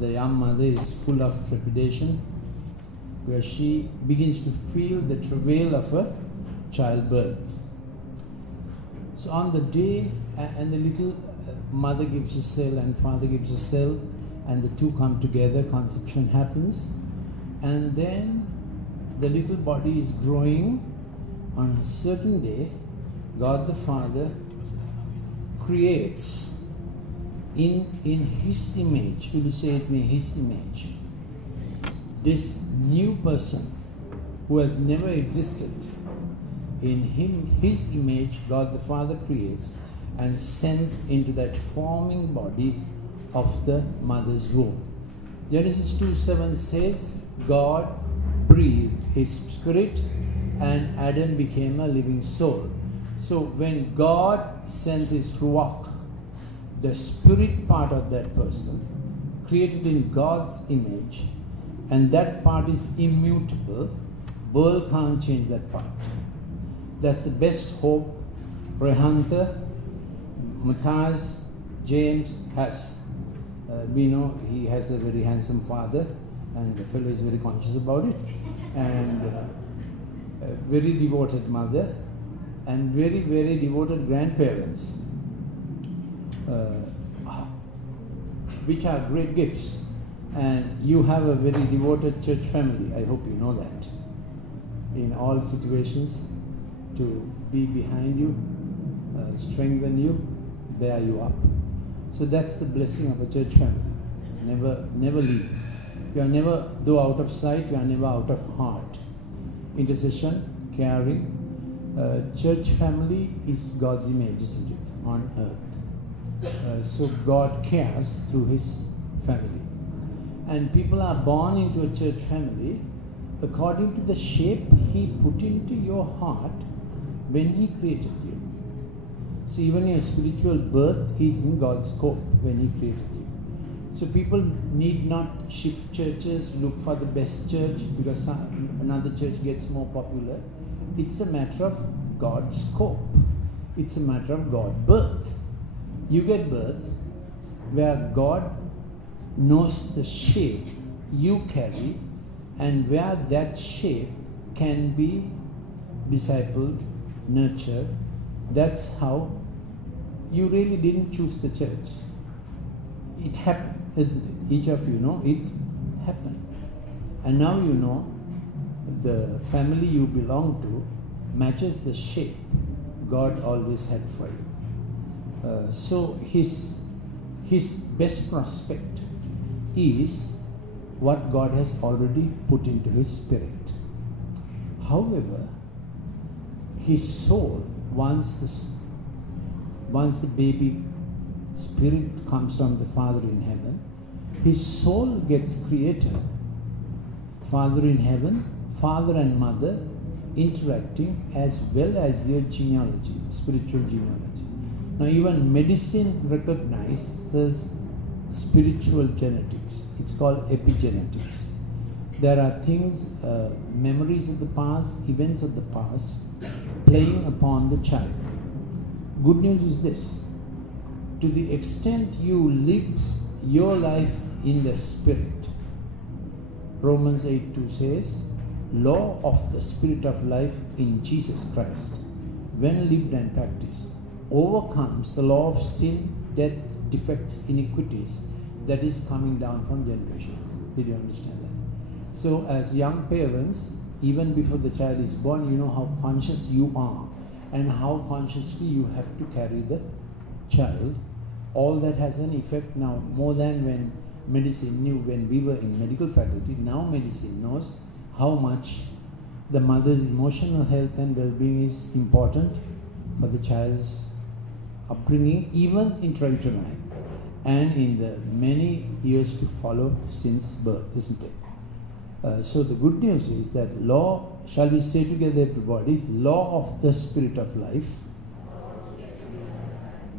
the young mother is full of trepidation, where she begins to feel the travail of a childbirth. So on the day, and the little mother gives a cell and father gives a cell, and the two come together, conception happens, and then the little body is growing. On a certain day, God the Father creates in His image, will you say it in His image, this new person who has never existed. In Him, His image, God the Father creates and sends into that forming body of the mother's womb. Genesis 2:7 says, God breathed His spirit and Adam became a living soul. So when God sends His ruach, the spirit part of that person, created in God's image, and that part is immutable, world can't change that part. That's the best hope Rehanta, Matthias, James has. We know he has a very handsome father, and the fellow is very conscious about it, and a very devoted mother, and very, very devoted grandparents, which are great gifts. And you have a very devoted church family. I hope you know that. In all situations, to be behind you, strengthen you, bear you up. So that's the blessing of a church family. Never leave. You are never, though out of sight, you are never out of heart. Intercession, caring. Church family is God's image, isn't it, on earth. So God cares through His family. And people are born into a church family according to the shape He put into your heart when He created you. So even your spiritual birth is in God's scope when He created you. So people need not shift churches, look for the best church because another church gets more popular. It's a matter of God's scope. It's a matter of God's birth. You get birth where God knows the shape you carry and where that shape can be discipled, nurtured. That's how you really didn't choose the church. It happened, isn't it? Each of you know it happened. And now you know the family you belong to matches the shape God always had for you. So his best prospect is what God has already put into his spirit. However, his soul, once the baby spirit comes from the Father in heaven, his soul gets created. Father in heaven, father and mother interacting as well as their genealogy, spiritual genealogy. Now even medicine recognizes spiritual genetics. It's called epigenetics. There are things, memories of the past, events of the past, playing upon the child. Good news is this: to the extent you live your life in the Spirit, Romans 8:2 says, law of the Spirit of life in Jesus Christ, when lived and practiced, overcomes the law of sin, death, defects, iniquities that is coming down from generations. Did you understand that? So as young parents, even before the child is born, you know how conscious you are and how consciously you have to carry the child. All that has an effect now, more than when medicine knew when we were in medical faculty. Now medicine knows how much the mother's emotional health and well-being is important for the child's upbringing, even intrauterine, and in the many years to follow since birth, isn't it? So the good news is that law, shall we say together everybody, law of the Spirit of life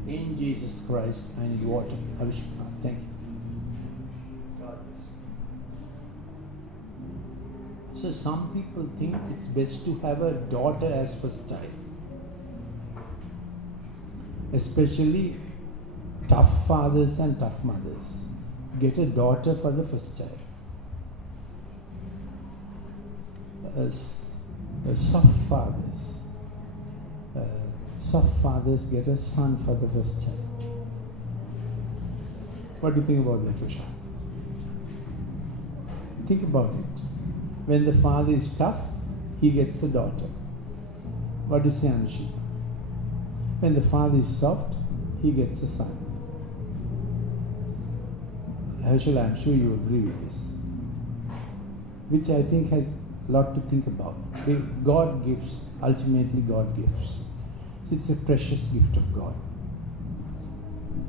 in Jesus Christ. I need water. Thank you. God bless. So some people think it's best to have a daughter as first child, especially tough fathers and tough mothers. get a daughter for the first child. Soft fathers get a son for the first child. What do you think about that, Usha? Think about it. When the father is tough, he gets a daughter. What do you say, Anushika? When the father is soft, he gets a son. Herschel, I'm sure you agree with this. Which I think has a lot to think about. God gives, ultimately God gives. So it's a precious gift of God.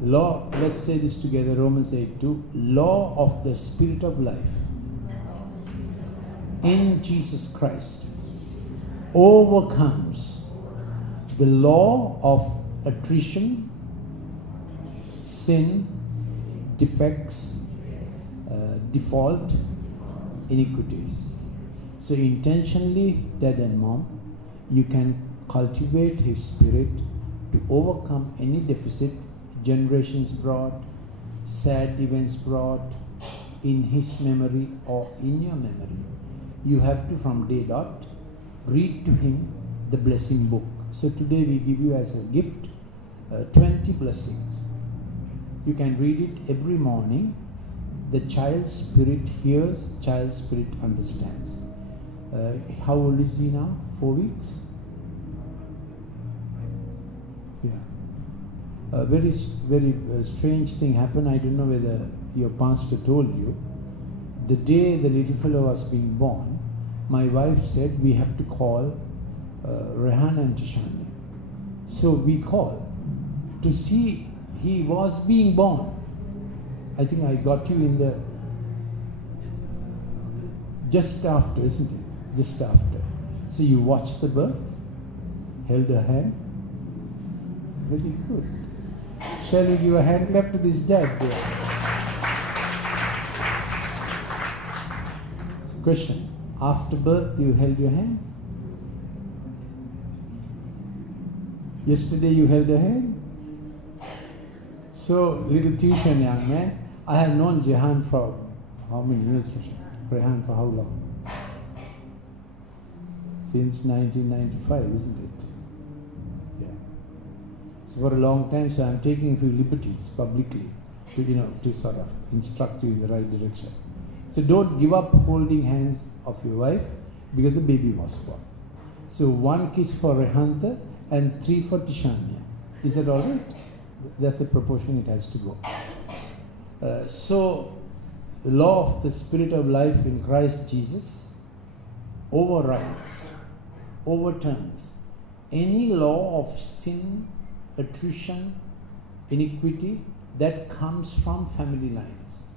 Law, let's say this together, Romans 8:2. Law of the Spirit of life in Jesus Christ overcomes the law of attrition, sin, defects, default, iniquities. So intentionally, dad and mom, you can cultivate his spirit to overcome any deficit generations brought, sad events brought in his memory or in your memory. You have to, from day dot, read to him the blessing book. So today we give you as a gift 20 blessings. You can read it every morning. The child's spirit hears, child's spirit understands. How old is he now? 4 weeks? Yeah. A very strange thing happened. I don't know whether your pastor told you. The day the little fellow was being born, my wife said we have to call Rehan and Tishani. So we called to see he was being born. I think I got you in the just after, isn't it? Just after. So you watched the birth, held her hand. Very good. Shall we give a hand clap to this dad there? So question. After birth, you held your hand? Yesterday you held her hand? So, little tuition young man, I have known Jehan for how many years? Rehan for how long? Since 1995, isn't it? Yeah. So for a long time, so I'm taking a few liberties publicly to sort of instruct you in the right direction. So don't give up holding hands of your wife because the baby was born. So 1 kiss for Rehanta and 3 for Tishanya. Is that all right? That's the proportion it has to go. So the law of the Spirit of life in Christ Jesus overrides, overturns any law of sin, attrition, iniquity that comes from family lines.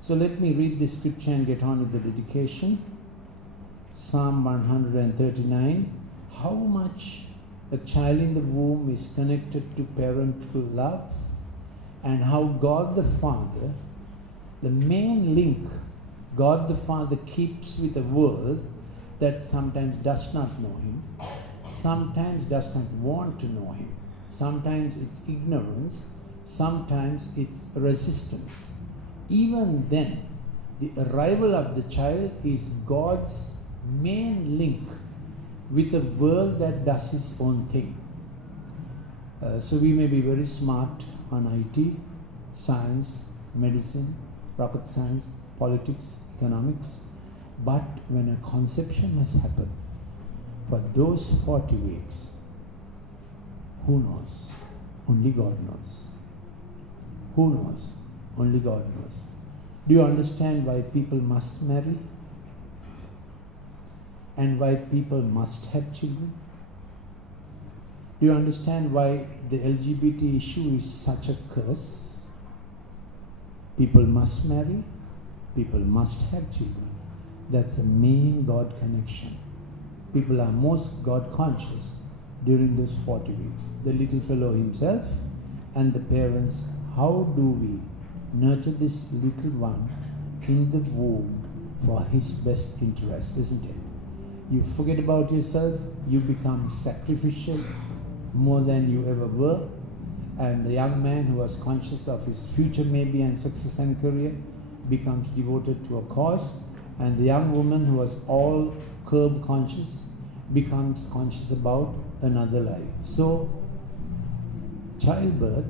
So let me read this scripture and get on with the dedication. Psalm 139. How much a child in the womb is connected to parental love, and how God the Father, the main link God the Father keeps with a world that sometimes does not know Him, sometimes does not want to know Him, sometimes it's ignorance, sometimes it's resistance. Even then, the arrival of the child is God's main link with a world that does its own thing. So we may be very smart on IT, science, medicine, rocket science, politics, economics, but when a conception has happened, for those 40 weeks, who knows? Only God knows. Who knows? Only God knows. Do you understand why people must marry? And why people must have children? Do you understand why the LGBT issue is such a curse? People must marry, people must have children. That's the main God connection. People are most God conscious during those 40 weeks. The little fellow himself and the parents, how do we nurture this little one in the womb for his best interest, isn't it? You forget about yourself, you become sacrificial more than you ever were, And the young man who was conscious of his future maybe and success and career becomes devoted to a cause, and the young woman who was all curb conscious becomes conscious about another life. So childbirth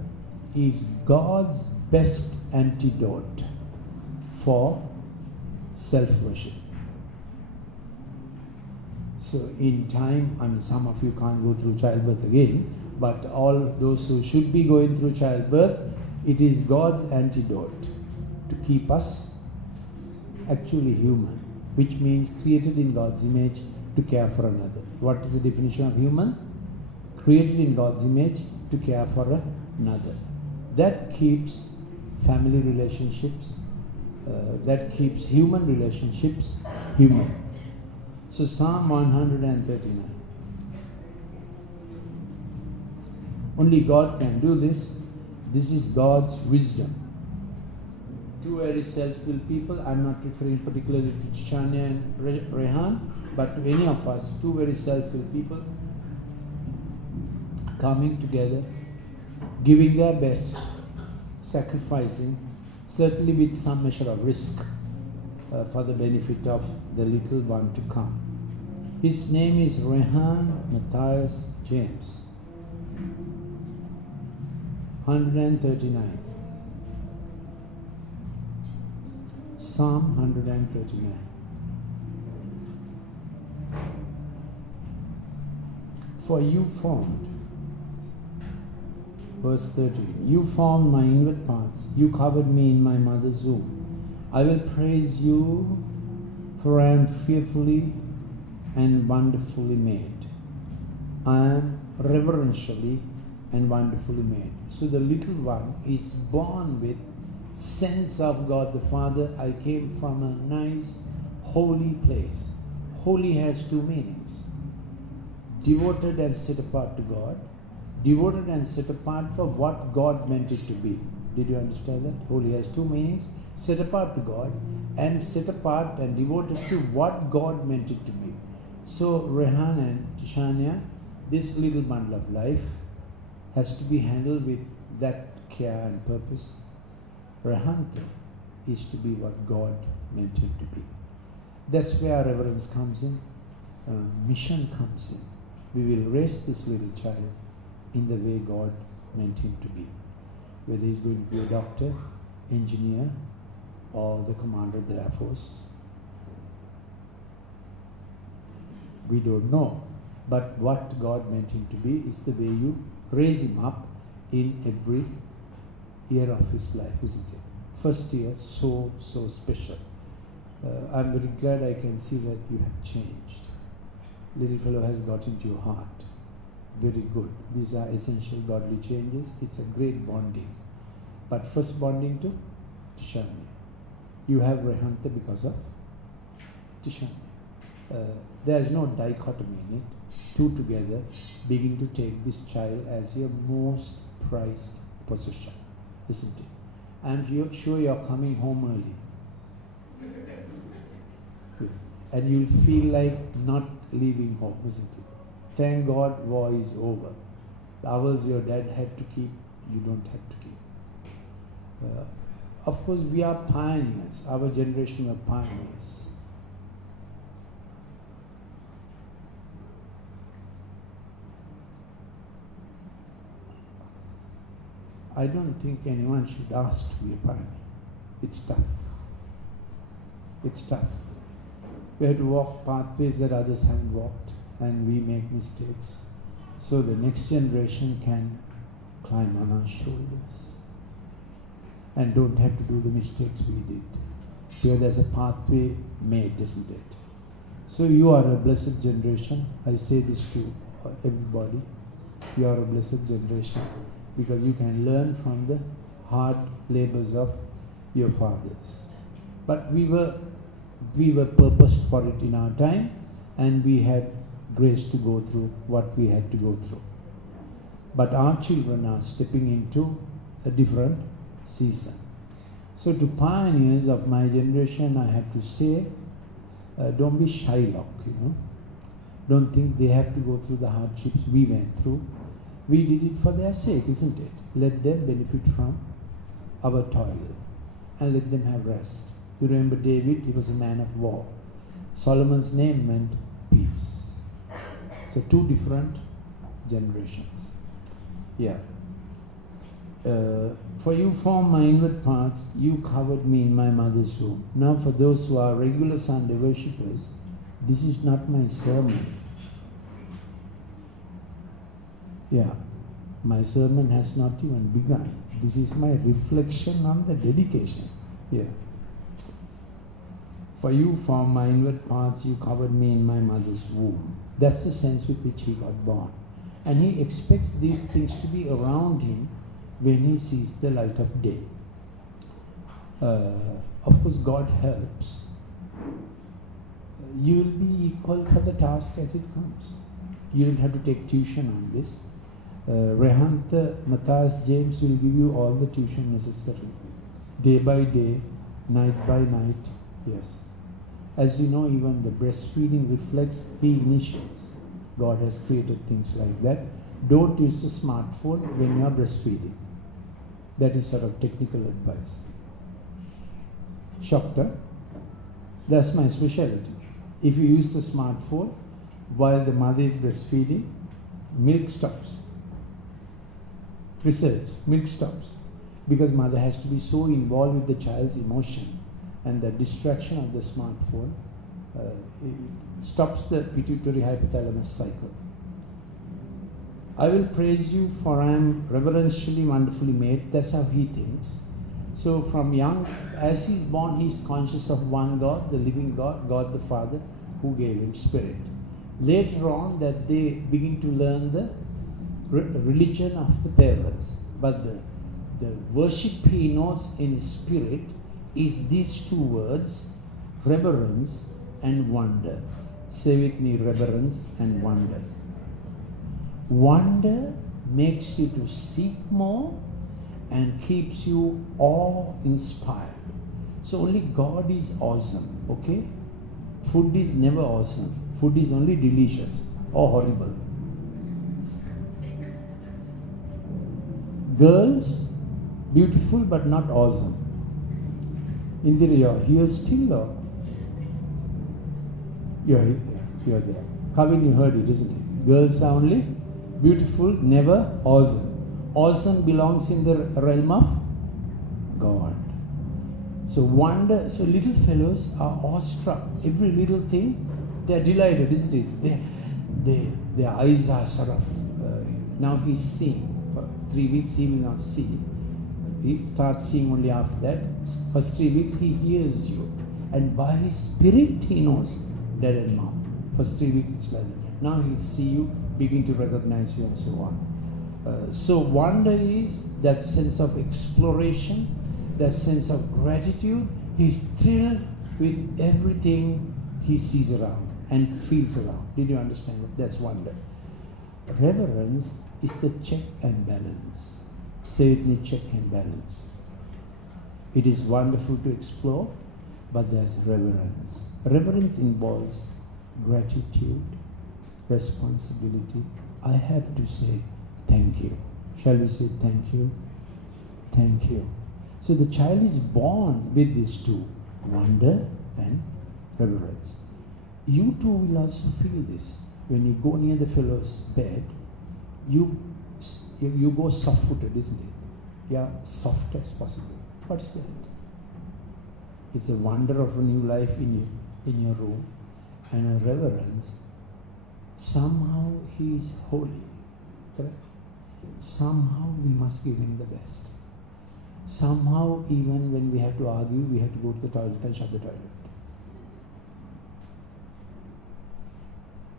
is God's best antidote for self-worship. So in time, some of you can't go through childbirth again, but all those who should be going through childbirth, it is God's antidote to keep us actually human, which means created in God's image to care for another. What is the definition of human? Created in God's image to care for another. That keeps family relationships, that keeps human relationships human. So Psalm 139. Only God can do this. This is God's wisdom. Two very self-willed people, I'm not referring particularly to Shania and Rehan, but to any of us, two very self-willed people coming together, giving their best, sacrificing, certainly with some measure of risk for the benefit of the little one to come. His name is Rehan Matthias James. 139. Psalm 139. For you formed, verse 13, you formed my inward parts, you covered me in my mother's womb. I will praise you, for I am fearfully and wonderfully made. I am reverentially and wonderfully made. So the little one is born with sense of God the Father. I came from a nice holy place. Holy has two meanings: devoted and set apart to God, devoted and set apart for what God meant it to be. Did you understand that? Holy has two meanings: set apart to God and set apart and devoted to what God meant it to be. So Rehan and Tishania, this little bundle of life has to be handled with that care and purpose. Rahanta is to be what God meant it to be. That's where reverence comes in, mission comes in. We will raise this little child in the way God meant him to be. Whether he's going to be a doctor, engineer, or the commander of the Air Force, we don't know. But what God meant him to be is the way you raise him up in every year of his life, isn't it? First year, so special. I'm very glad I can see that you have changed. Little fellow has got into your heart. Very good. These are essential godly changes. It's a great bonding. But first bonding to Tishanya. You have Rehanta because of Tishanya. There's no dichotomy in it. Two together begin to take this child as your most prized possession, isn't it? I'm sure you're coming home early. And you'll feel like not leaving home, isn't it? Thank God war is over. The hours your dad had to keep, you don't have to keep. Of course, we are pioneers. Our generation are pioneers. I don't think anyone should ask to be a pioneer. It's tough. It's tough. We have to walk pathways that others haven't walked, and we make mistakes. So the next generation can climb on our shoulders and don't have to do the mistakes we did. Here there's a pathway made, isn't it? So you are a blessed generation. I say this to everybody. You are a blessed generation, because you can learn from the hard labors of your fathers. But we were purposed for it in our time, and we had grace to go through what we had to go through. But our children are stepping into a different season. So to pioneers of my generation, I have to say, don't be Shylock, Don't think they have to go through the hardships we went through. We did it for their sake, isn't it? let them benefit from our toil and let them have rest. You remember David, he was a man of war. Solomon's name meant peace. So two different generations. Yeah. For you formed my inward parts, you covered me in my mother's womb. Now for those who are regular Sunday worshippers, this is not my sermon. Yeah, my sermon has not even begun. This is my reflection on the dedication. Yeah. For you formed my inward parts, you covered me in my mother's womb. That's the sense with which he got born. And he expects these things to be around him when he sees the light of day. Of course, God helps. You will be equal for the task as it comes. You don't have to take tuition on this. Rehanta, Matthias, James will give you all the tuition necessary. Day by day, night by night, yes. As you know, even the breastfeeding reflex he initiates. God has created things like that. Don't use the smartphone when you are breastfeeding. That is sort of technical advice. Shocked, huh? That's my specialty. If you use the smartphone while the mother is breastfeeding, milk stops. Research, milk stops. Because mother has to be so involved with the child's emotion, and the distraction of the smartphone stops the pituitary hypothalamus cycle. I will praise you, for I am reverentially, wonderfully made. That's how he thinks. So from young, as he's born, he's conscious of one God, the living God, God the Father, who gave him spirit. Later on, that they begin to learn the religion of the parents. But the worship he knows in his spirit is these two words, reverence and wonder. Say with me, reverence and wonder. Wonder makes you to seek more and keeps you awe-inspired. So only God is awesome, okay? Food is never awesome. Food is only delicious or horrible. Girls, beautiful but not awesome. Indira, you're here still or? You're there. Kavin, you heard it, isn't it? Girls are only beautiful, never awesome. Awesome belongs in the realm of God. So wonder, so little fellows are awestruck. Every little thing, they are delighted, isn't it? Their eyes are sort of, now he's seeing. For 3 weeks he will not see. He starts seeing only after that. First 3 weeks he hears you. And by his spirit he knows dad and mom. First 3 weeks it's like that. Now he'll see you, begin to recognize you and so on. So wonder is that sense of exploration, that sense of gratitude. He's thrilled with everything he sees around and feels around. Did you understand that? That's wonder. Reverence is the check and balance. Say with me, check and balance. It is wonderful to explore, but there's reverence. Reverence involves gratitude, responsibility. I have to say thank you. Shall we say thank you? Thank you. So the child is born with these two, wonder and reverence. You too will also feel this. When you go near the fellow's bed, you go soft-footed, isn't it? Yeah, soft as possible. What is that? It's a wonder of a new life in your room, and a reverence. Somehow he is holy, correct? Somehow we must give him the best. Somehow, even when we have to argue, we have to go to the toilet and shut the toilet.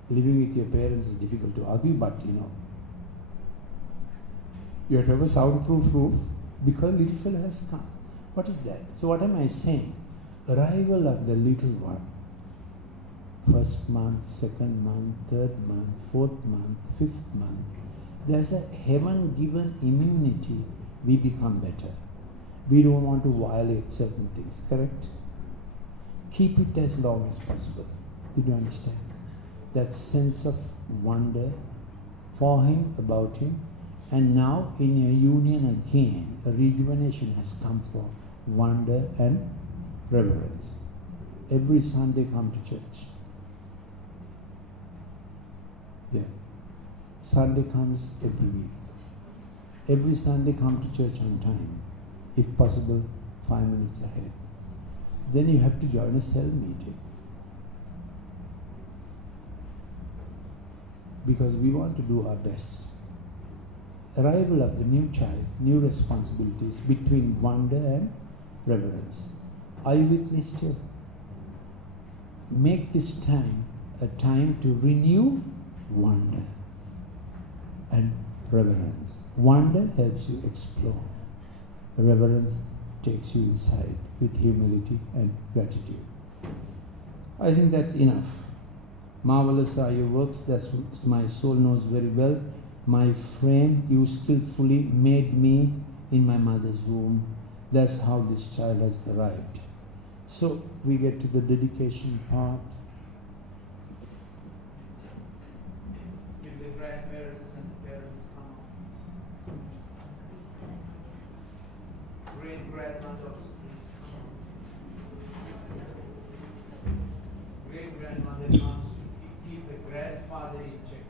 Living with your parents is difficult to argue, but you have to have a soundproof roof because little fellow has come. What is that? So what am I saying? Arrival of the little one. First month, second month, third month, fourth month, fifth month. There's a heaven-given immunity. We become better. We don't want to violate certain things, correct? Keep it as long as possible. Did you understand? That sense of wonder for him, about him, And now in your union again, a rejuvenation has come for wonder and reverence. Every Sunday come to church. Yeah. Sunday comes every week. Every Sunday come to church on time. If possible, 5 minutes ahead. Then you have to join a cell meeting. Because we want to do our best. Arrival of the new child, new responsibilities between wonder and reverence. Are you with me still? Make this time a time to renew wonder and reverence. Wonder helps you explore. Reverence takes you inside with humility and gratitude. I think that's enough. Marvelous are your works, that's what my soul knows very well. My frame you skillfully made me in my mother's womb. That's how this child has arrived. So we get to the dedication part. If the grandparents and the parents come up, great-grandmother, please come. Great-grandmother comes to keep the grandfather in check.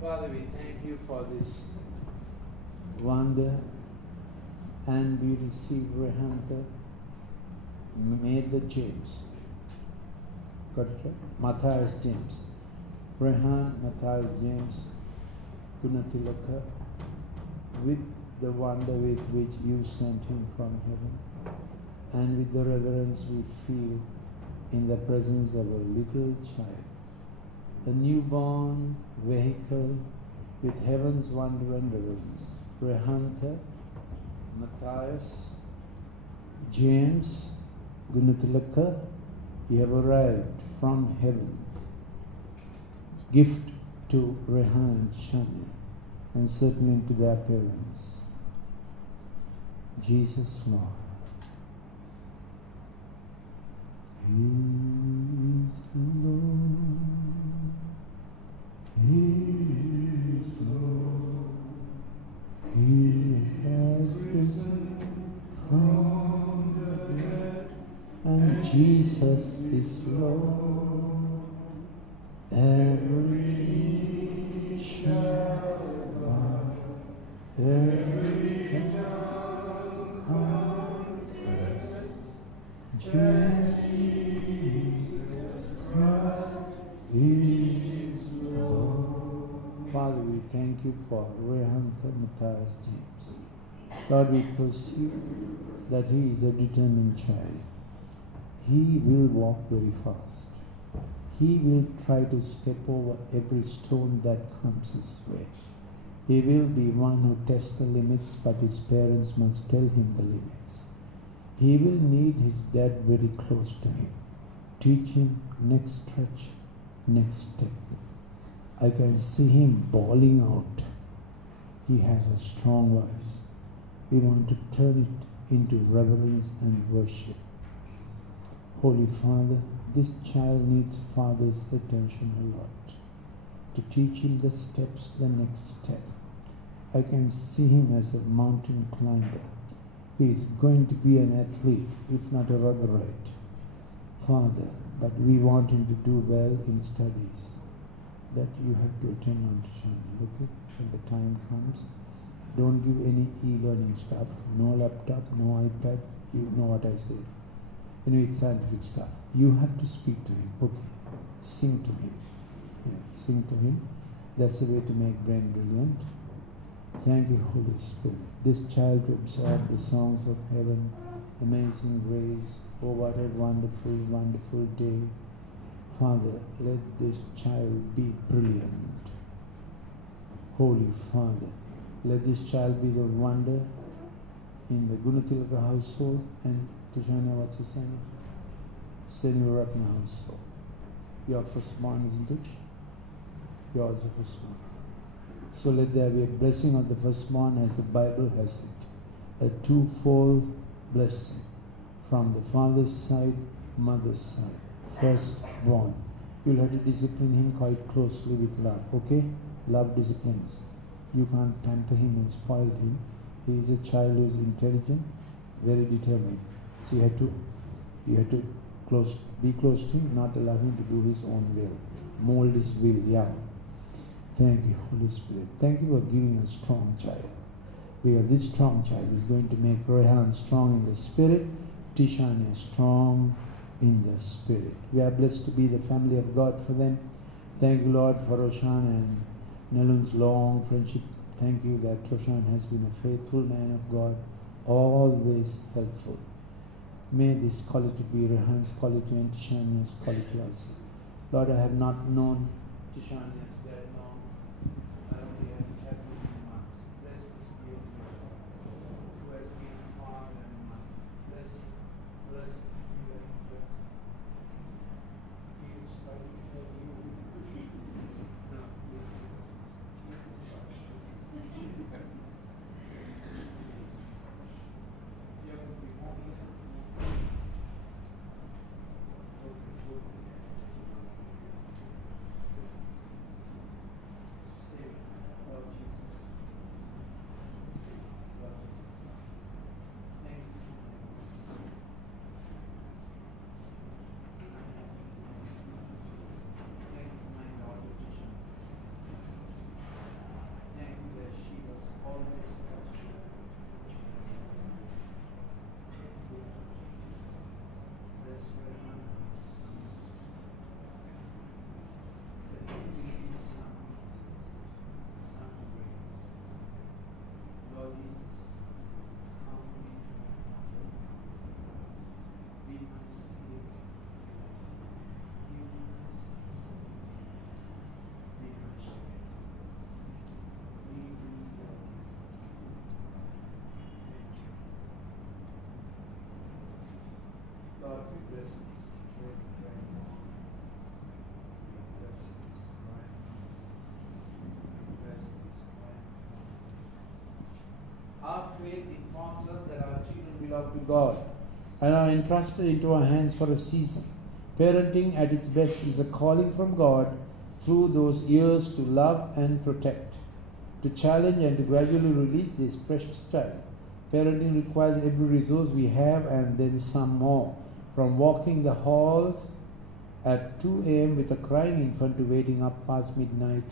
Father, we thank you for this wonder, and we receive Rehanta, Mendis James. Got it right? Matthias James. Rehan, Matthias James, Gunatilaka, with the wonder with which you sent him from heaven, and with the reverence we feel in the presence of a little child. A newborn vehicle with heaven's wonder and reverence. Rehanta, Matthias, James, Gunatilaka, you have arrived from heaven. Gift to Rehan and Shania, and certainly to their parents. Jesus, Lord. He is Lord. He is Lord. He has risen from the dead, and Jesus is Lord. Every knee shall bow, every tongue confess, Jesus Christ is Lord. Father, we thank you for Rehanta Matthias James. Lord, we perceive that he is a determined child. He will walk very fast. He will try to step over every stone that comes his way. He will be one who tests the limits, but his parents must tell him the limits. He will need his dad very close to him. Teach him next stretch, next step. I can see him bawling out. He has a strong voice. We want to turn it into reverence and worship. Holy Father, this child needs Father's attention a lot. To teach him the steps, the next step. I can see him as a mountain climber. He is going to be an athlete, if not a ruggerite. Father, but we want him to do well in studies. That you have to attend on to Shani. Okay? When the time comes, don't give any e-learning stuff. No laptop, no iPad. You know what I say. Anyway, it's scientific stuff. You have to speak to him. Okay. Sing to him. Yeah, sing to him. That's the way to make brain brilliant. Thank you, Holy Spirit. This child to absorb the songs of heaven Amazing grace. Oh, what a wonderful, wonderful day. Father, let this child be brilliant. Holy Father, let this child be the wonder in the Gunatilaka household and Tishana, what's his name? Senivaratna household. Your firstborn, isn't it? Yours is the firstborn. So let there be a blessing of the firstborn as the Bible has it. A twofold blessing from the father's side, mother's side. Firstborn. You'll have to discipline him quite closely with love, okay? Love disciplines. You can't pamper him and spoil him. He is a child who is intelligent, very determined. So you have to be close to him, not allow him to do his own will. Mold his will, yeah. Thank you, Holy Spirit. Thank you for giving a strong child. Because this strong child is going to make Rehan strong in the spirit, Tishani strong in the spirit. We are blessed to be the family of God for them. Thank you, Lord, for Roshan and Nalun's long friendship. Thank you that Roshan has been a faithful man of God, always helpful. May this quality be Rehan's quality and Tishani's quality also. Lord, I have not known Tishani that long. I only have chatted with him once. Bless this beautiful who has been his father and mother. Bless you and bless. He is fighting for you. No, Lord, we bless this right now. We bless this right now. We bless this right now. Our faith informs us that our children belong to God and are entrusted into our hands for a season. Parenting at its best is a calling from God through those years to love and protect, to challenge and to gradually release this precious child. Parenting requires every resource we have and then some more. From walking the halls at 2 a.m. with a crying infant to waiting up past midnight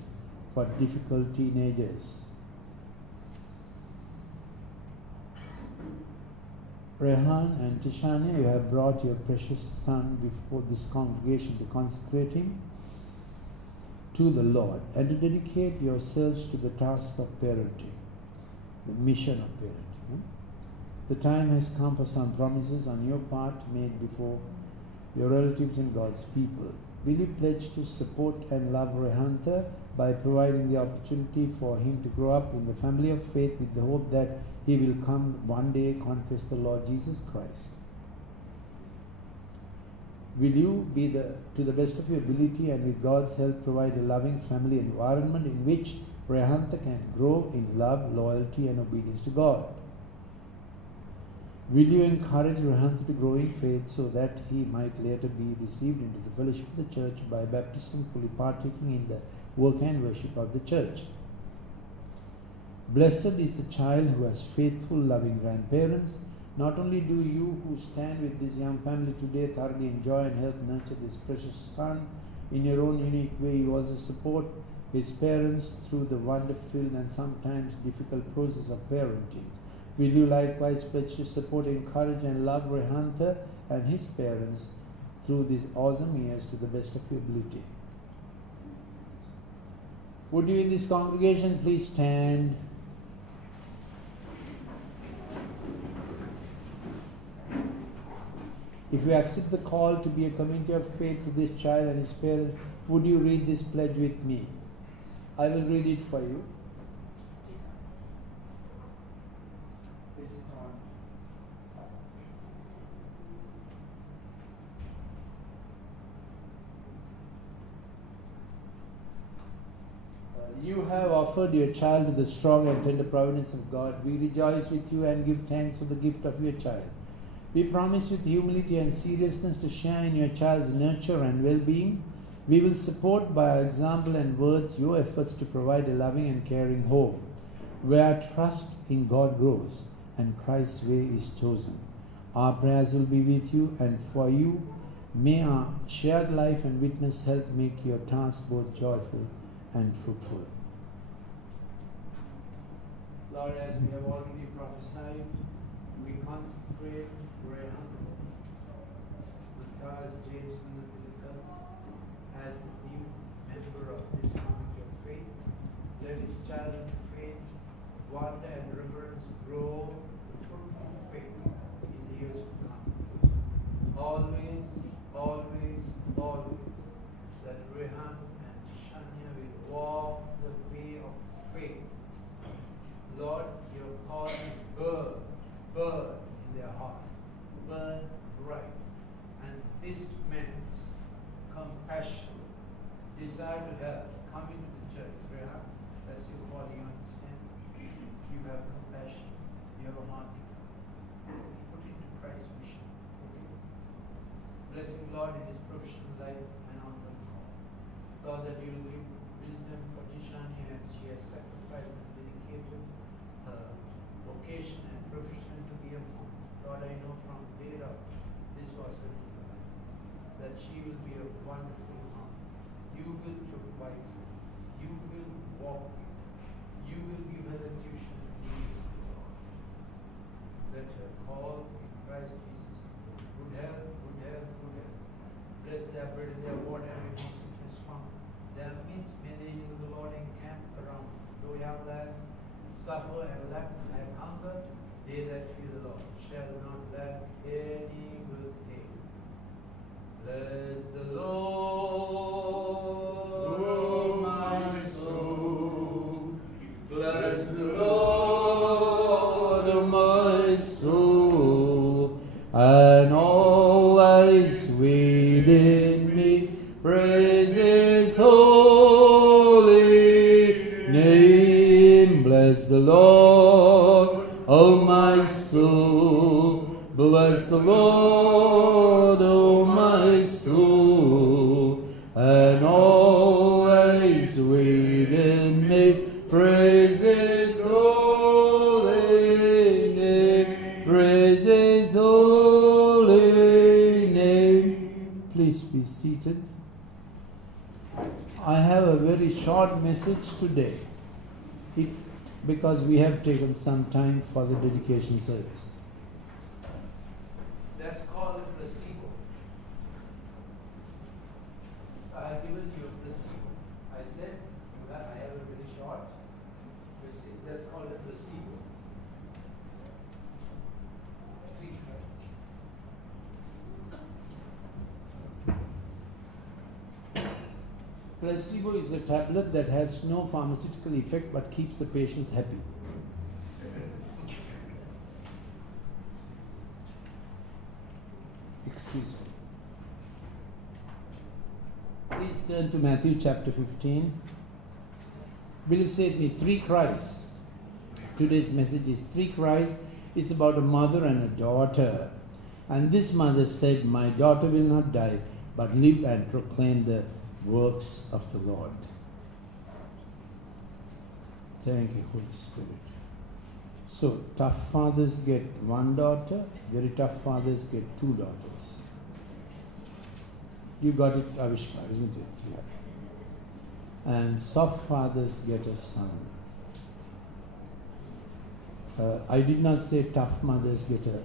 for difficult teenagers. Rehan and Tishani, you have brought your precious son before this congregation to consecrate him to the Lord and to dedicate yourselves to the task of parenting, the mission of parenting. The time has come for some promises on your part made before your relatives and God's people. Will you pledge to support and love Rehanta by providing the opportunity for him to grow up in the family of faith with the hope that he will come one day confess the Lord Jesus Christ? Will you be to the best of your ability and with God's help provide a loving family environment in which Rehanta can grow in love, loyalty and obedience to God? Will you encourage Rehanta to grow in faith so that he might later be received into the fellowship of the church by baptism, fully partaking in the work and worship of the church? Blessed is the child who has faithful, loving grandparents. Not only do you who stand with this young family today thoroughly enjoy and help nurture this precious son in your own unique way, you also support his parents through the wonder-filled and sometimes difficult process of parenting. Will you likewise pledge to support, encourage and love Rehanta and his parents through these awesome years to the best of your ability? Would you in this congregation please stand? If you accept the call to be a community of faith to this child and his parents, would you read this pledge with me? I will read it for you. Is it on? You have offered your child to the strong and tender providence of God. We rejoice with you and give thanks for the gift of your child. We promise with humility and seriousness to share in your child's nurture and well-being. We will support by our example and words your efforts to provide a loving and caring home, where trust in God grows and Christ's way is chosen. Our prayers will be with you and for you. May our shared life and witness help make your task both joyful and fruitful. Lord, as we have already prophesied, we consecrate Rehan, Matthias, James, and as a new member of this community of faith. Let his child in faith, wonder and reverence grow to fruitful faith in the years to come. Always, always, always, that Rehan and Shania will walk the way of faith. Lord, your call burn in their heart, burn bright, and this man's compassion, desire to help, come into the church. Rehan, as you call, you understand. You have compassion, you have a heart. Put it to Christ's mission. Okay. Blessing Lord in his professional life and on the call. Lord, that you will give wisdom for Tishani as she has sacrificed and dedicated her vocation and profession to be a mom. Lord, I know from day of this was her desire, that she will be a wonderful mom. You will provide for her. You will walk with her. You will give her the tuition and needs. Let her call in Christ Jesus. Good health, good health, good health. Bless their bread and their water and remove sickness from their midst. May the angel of the Lord encamp around. Though young lads suffer and lack and hunger, they that fear the Lord shall not lack any good thing. Bless the Lord, oh my soul. Bless the Lord, oh my soul, and all that is within me. Praise His holy name. Bless the Lord, oh my soul. Bless the Lord, oh my soul, and all that is within me. Praise His holy name. Praise His holy name. Please be seated. I have a very short message today because we have taken some time for the dedication service. That's called a placebo. I have given you a placebo. I said I have a very short placebo. That's called a placebo. 3 credits. Placebo is a tablet that has no pharmaceutical effect but keeps the patients happy. Excuse me. Please turn to Matthew chapter 15. Will you say with me, 3 cries? Today's message is 3 cries. It's about a mother and a daughter. And this mother said, my daughter will not die, but live and proclaim the works of the Lord. Thank you, Holy Spirit. So, tough fathers get 1 daughter, very tough fathers get 2 daughters. You got it, Avishka, isn't it? Yeah. And soft fathers get a son. I did not say tough mothers get a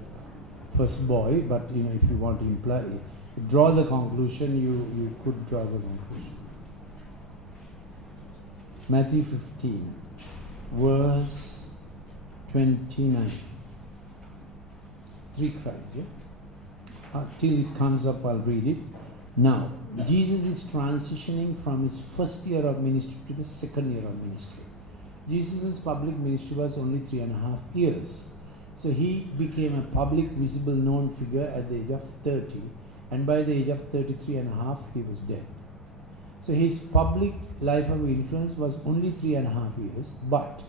first boy, but if you want to imply, draw the conclusion, you could draw the conclusion. Matthew 15, verse 29. 3 cries, yeah? till it comes up, I'll read it. Now, Jesus is transitioning from his first year of ministry to the second year of ministry. Jesus' public ministry was only 3.5 years. So he became a public, visible, known figure at the age of 30. And by the age of 33.5, he was dead. So his public life of influence was only 3.5 years, but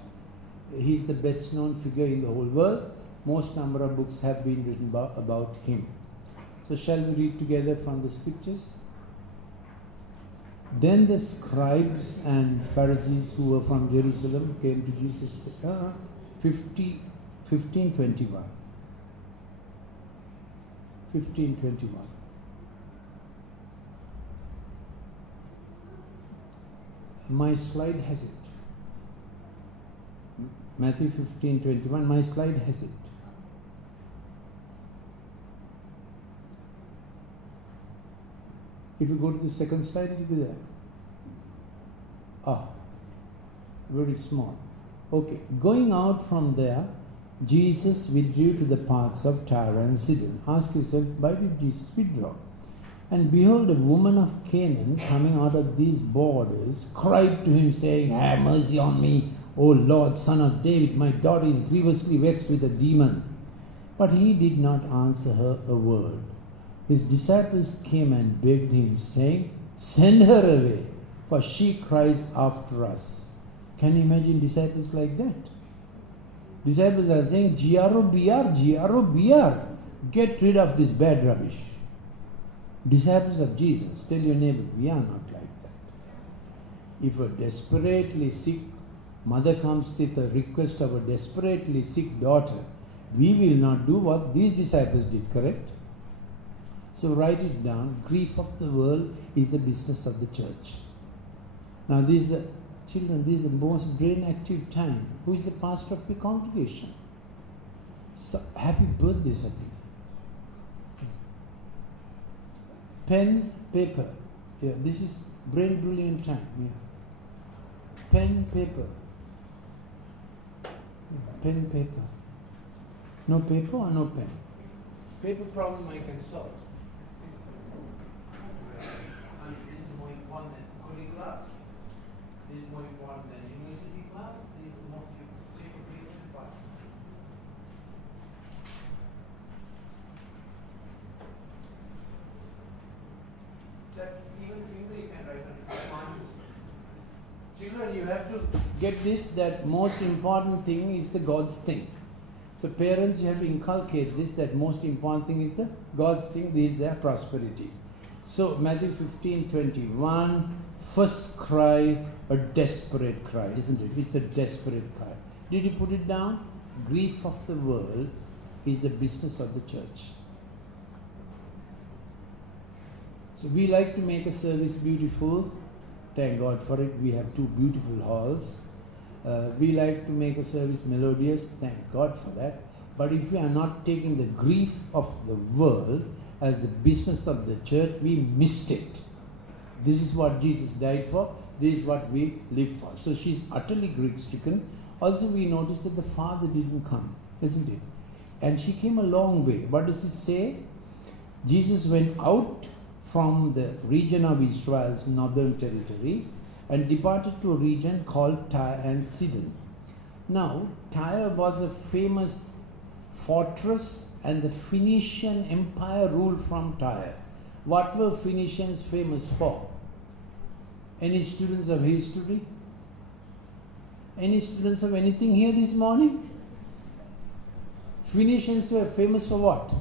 he's the best known figure in the whole world. Most number of books have been written about him. So shall we read together from the scriptures? Then the scribes and Pharisees who were from Jerusalem came to Jesus. 15:21. 15:21. My slide has it. Matthew 15:21. My slide has it. If you go to the second slide, it will be there. Very small. Okay. Going out from there, Jesus withdrew to the parts of Tyre and Sidon. Ask yourself, why did Jesus withdraw? And behold, a woman of Canaan coming out of these borders cried to him, saying, Have mercy on me, O Lord, Son of David, my daughter is grievously vexed with a demon. But he did not answer her a word. His disciples came and begged him, saying, Send her away, for she cries after us. Can you imagine disciples like that? Disciples are saying, G-R-O-B-R, get rid of this bad rubbish. Disciples of Jesus, tell your neighbor, we are not like that. If a desperately sick mother comes with a request of a desperately sick daughter, we will not do what these disciples did, correct? So write it down. Grief of the world is the business of the church. Now these are children, this is the most brain active time. Who is the pastor of the congregation? So, happy birthday, Sati. Pen, paper. Yeah, this is brain brilliant time. Yeah. Pen, paper. Pen, paper. No paper or no pen? Paper problem I can solve. And this is more important than coding class. This is more important than university class. This is more paper, paper, and pass. That even finger you can write on it. Children, you have to get this, that most important thing is the God's thing. So parents, you have to inculcate this, that most important thing is the God's thing, this is their prosperity. So Matthew 15:21, first cry, a desperate cry, isn't it? It's a desperate cry. Did you put it down? Grief of the world is the business of the church. So we like to make a service beautiful. Thank God for it. We have 2 beautiful halls. We like to make a service melodious. Thank God for that. But if we are not taking the grief of the world as the business of the church, we missed it. This is what Jesus died for. This is what we live for. So she's utterly grief-stricken. Also we notice that the Father didn't come, isn't it? And she came a long way. What does it say? Jesus went out from the region of Israel's northern territory and departed to a region called Tyre and Sidon. Now, Tyre was a famous fortress and the Phoenician Empire ruled from Tyre. What were Phoenicians famous for? Any students of history? Any students of anything here this morning? Phoenicians were famous for what?